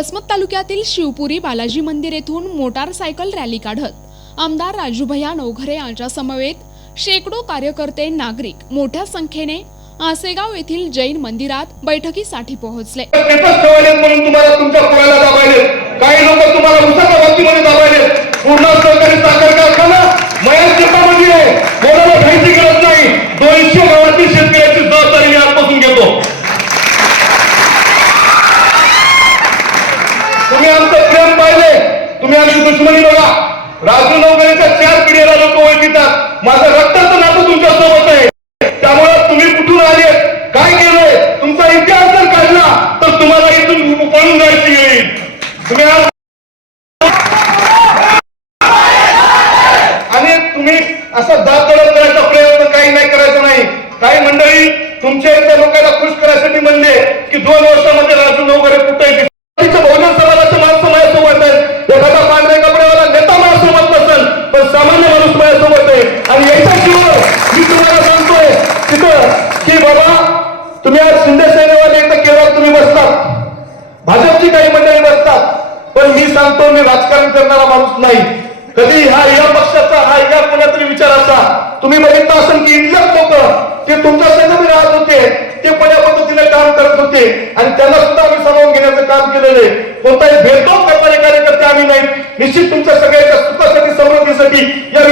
वसमत तालुक्यातील शिवपुरी बालाजी मंदिर येथून मोटारसायकल रॅली काढत आमदार राजूभया नवघरे यांच्या समवेत शेकडो कार्यकर्ते नागरिक मोठ्या संख्येने आसेगाव येथील जैन मंदिरात बैठकीसाठी पोहोचले. तुम्ही आमचं प्रेम पाहिले तुम्ही आमची दुश्मनी बघा. राजू नवकरीच्या चार पिढीला लोक ओळखितात. माझं रक्ताचं नातं तुमच्यासोबत आहे. त्यामुळे तुम्ही कुठून आले? काय केलंय? तुमचा इतिहास जर काढला तर तुम्हाला इथून पळून जायची येईल तुम्ही आणि तुम्ही असं दात दडप करायचा प्रयत्न काही नाही करायचा नाही. काही मंडळी तुमच्या इथल्या लोकांना खुश करायसाठी म्हणले की दोन वर्ष आहे. आणि याच्याशिवाय मी तुम्हाला सांगतोय तिथं की बाबा तुम्ही आज शिंदे सेनेवाले एकदा केवळ तुम्ही बसतात. भाजपची काही मंडळी बसतात. पण मी सांगतो मी राजकारण करणारा माणूस नाही. कधी हा या पक्षाचा हा या कोणातरी विचाराचा? तुम्ही बघितलं असेल की इथल्याच लोक ते तुमच्या संघ राहत होते ते पण या पद्धतीने काम करत होते आणि त्यांना सुद्धा आम्ही सामावून घेण्याचं काम केलेलं आहे. कोणताही भेदभाव करणारे कार्यकर्ते आम्ही नाही निश्चित तुमच्या सगळ्याच्या सुखासाठी समृद्धीसाठी या